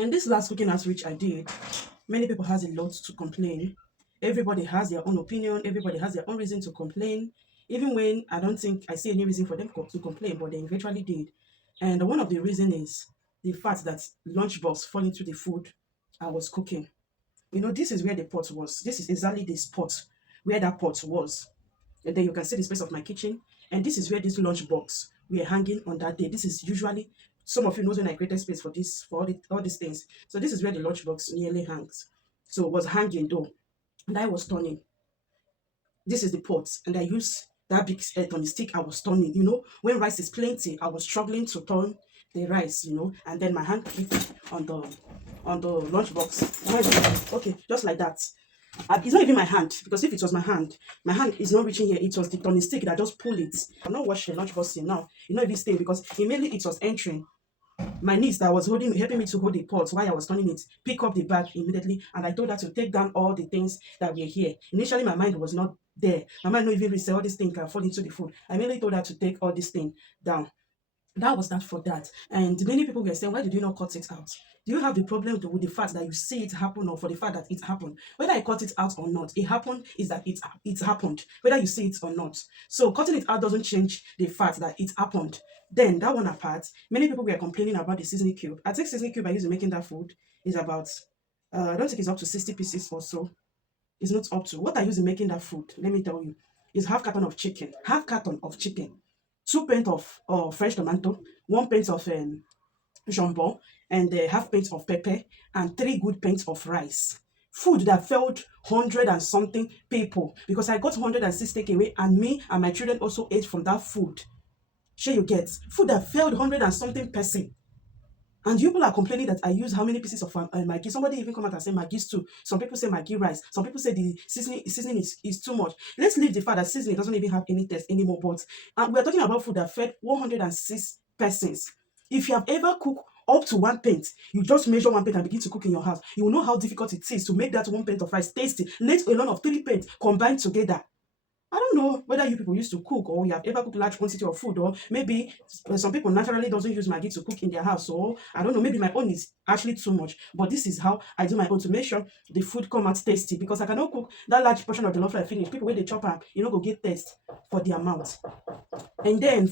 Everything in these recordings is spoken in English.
And this last cooking outreach I did, many people has a lot to complain. Everybody has their own opinion. Everybody has their own reason to complain. Even when I don't think I see any reason for them to complain, but they eventually did. And one of the reason is the fact that lunchbox fall into the food I was cooking. This is where the pot was. This is exactly the spot where that pot was. And then you can see the space of my kitchen. And this is where this lunch box we are hanging on that day. This is usually, some of you knows when I created space for this, for all these things. So this is where the lunch box nearly hangs. So it was hanging though. And I was turning. This is the pot. And I use that big on the stick I was turning. When rice is plenty, I was struggling to turn the rice, and then my hand clicked on the lunch box. Okay, just like that. It's not even my hand, because if it was my hand is not reaching here. It was the turning stick that just pull it. I'm not washing the lunch box now. If it's staying, because immediately it was entering. My niece that was helping me to hold the pot while I was turning it, pick up the bag immediately, and I told her to take down all the things that were here. Initially, my mind was not there. My mind not even realized all these things can fall into the food. I immediately told her to take all these things down. That was that for that. And many people were saying, why did you not cut it out? Do you have the problem with the fact that you see it happen, or for the fact that it happened? Whether I cut it out or not, it happened is that it happened, whether you see it or not. So cutting it out doesn't change the fact that it happened. Then that one apart, many people were complaining about the seasoning cube. I think seasoning cube I use in making that food is about, I don't think it's up to 60 pieces or so. It's not up to. What I use in making that food, let me tell you, is half carton of chicken, 2 pint of fresh tomato, 1 pint of jambon, and half pint of pepper, and 3 good pints of rice. Food that fed 100 and something people, because I got 106 takeaway, and me and my children also ate from that food. Sure, you get food that fed 100 and something person. And you people are complaining that I use how many pieces of Maggi? Somebody even come out and say Maggi is too. Some people say Maggi rice. Some people say the seasoning is too much. Let's leave the fact that seasoning doesn't even have any taste anymore. But we're talking about food that fed 106 persons. If you have ever cooked up to 1 pint, you just measure 1 pint and begin to cook in your house. You will know how difficult it is to make that 1 pint of rice tasty, let alone of 3 pints combined together. I don't know whether you people used to cook, or you have ever cooked large quantity of food, or maybe some people naturally doesn't use Maggi to cook in their house. So I don't know, maybe my own is actually too much. But this is how I do my own to make sure the food come out tasty, because I cannot cook that large portion of the love I finish. People when they chop am, go get taste for their mouth. And then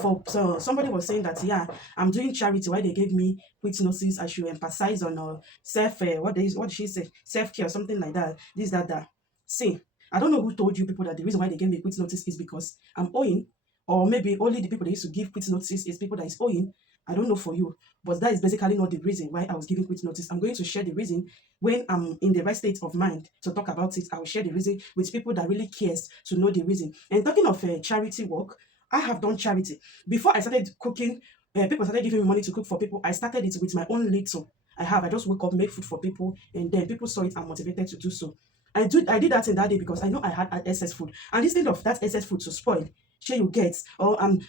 somebody was saying that, yeah, I'm doing charity. Why they gave me quick notice, I should emphasize on self what did she say, self-care or something like that, this that. See, I don't know who told you people that the reason why they gave me quit notice is because I'm owing, or maybe only the people that used to give quit notice is people that is owing. I don't know for you, but that is basically not the reason why I was giving quit notice. I'm going to share the reason when I'm in the right state of mind to talk about it. I will share the reason with people that really cares to know the reason. And talking of charity work, I have done charity before I started cooking. People started giving me money to cook for people. I started it with my own little. I just wake up, make food for people, and then people saw it and motivated to do so. I did that in that day because I know I had excess food, and instead of that excess food to spoil, share you get, or I'm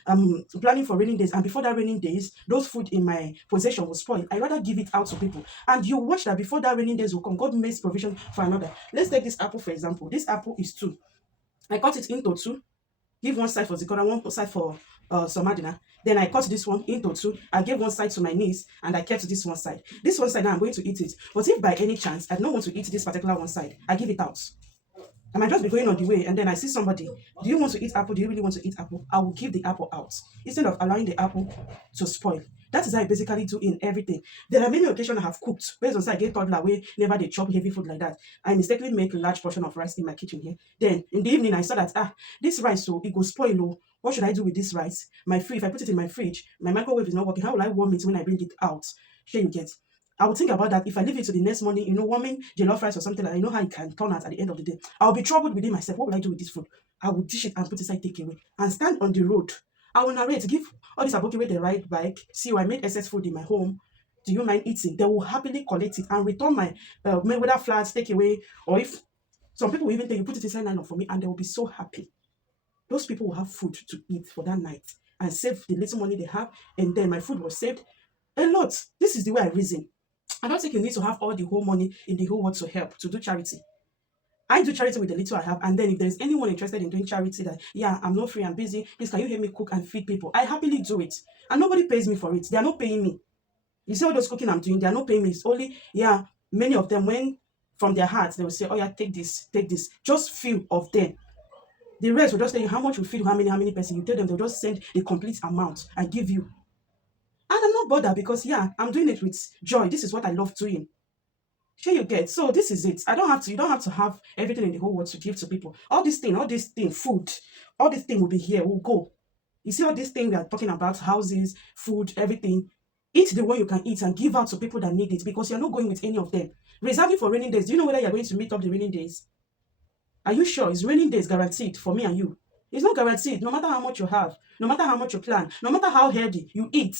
planning for raining days, and before that raining days, those food in my possession will spoil. I rather give it out to people, and you watch that before that raining days will come, God makes provision for another. Let's take this apple for example. This apple is two. I cut it into two. Give one side for Zikora, one side for Somadina. Then I cut this one into two. I gave one side to my niece, and I kept this one side. This one side now I'm going to eat it. But if by any chance I don't want to eat this particular one side, I give it out. I might just be going on the way, and then I see somebody. Do you want to eat apple? Do you really want to eat apple? I will give the apple out instead of allowing the apple to spoil. That is how I basically do in everything. There are many occasions I have cooked based on say I get toddler away, never they chop heavy food like that. I mistakenly make a large portion of rice in my kitchen here. Then in the evening I saw that this rice so it go spoil. Oh, what should I do with this rice? If I put it in my fridge, my microwave is not working. How will I warm it when I bring it out? Sure you get. I would think about that if I leave it to the next morning, warming jollof rice or something like I know how it can turn out at the end of the day. I'll be troubled within myself. What will I do with this food? I will dish it and put it aside, take away, and stand on the road. I will narrate, give all these aboki where they ride bike. See, I made excess food in my home. Do you mind eating? They will happily collect it and return my whether flats, take away, or if some people will even think you put it inside nylon for me, and they will be so happy. Those people will have food to eat for that night and save the little money they have, and then my food was saved a lot. This is the way I reason. I don't think you need to have all the whole money in the whole world to help to do charity. I do charity with the little I have, and then if there's anyone interested in doing charity that, yeah, I'm not free, I'm busy, please can you help me cook and feed people? I happily do it. And nobody pays me for it. They are not paying me. You see all those cooking I'm doing, they are not paying me. It's only, yeah, many of them, when from their hearts, they will say, oh yeah, take this, take this. Just few of them. The rest will just tell you how much you feed, how many person. You tell them, they'll just send the complete amount and give you. And I'm not bothered because, yeah, I'm doing it with joy. This is what I love doing. Sure you get. So this is it. You don't have to have everything in the whole world to give to people. All this thing, food, all this thing will be here, will go. You see all this thing we are talking about, houses, food, everything. Eat the one you can eat and give out to people that need it, because you're not going with any of them. Reserving for raining days. Do you know whether you're going to meet up the raining days? Are you sure? Is raining days guaranteed for me and you? It's not guaranteed. No matter how much you have, no matter how much you plan, no matter how healthy you eat,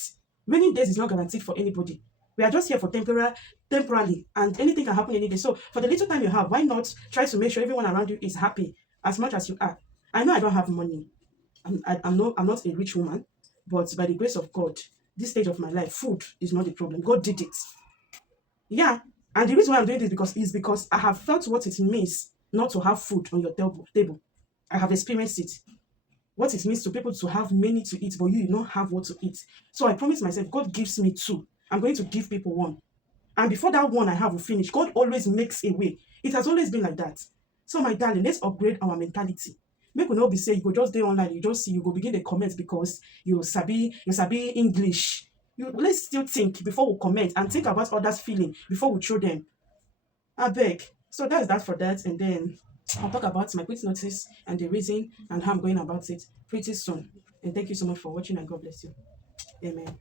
raining days is not guaranteed for anybody. We are just here for temporarily, and anything can happen any day. So for the little time you have, why not try to make sure everyone around you is happy as much as you are? I know I don't have money. I'm not a rich woman, but by the grace of God, this stage of my life, food is not the problem. God did it. Yeah. And the reason why I'm doing this because I have felt what it means not to have food on your table. I have experienced it. What it means to people to have many to eat, but you do not have what to eat. So I promise myself, God gives me two. I'm going to give people one. And before that one I have will finish, God always makes a way. It has always been like that. So my darling, let's upgrade our mentality. Make we not be say you go just dey online, you just see, you go begin the comments because you sabi English. Let's still think before we comment and think about others' feeling before we throw them. I beg. So that's that for that, and then I'll talk about my quick notice and the reason and how I'm going about it pretty soon. And thank you so much for watching, and God bless you. Amen.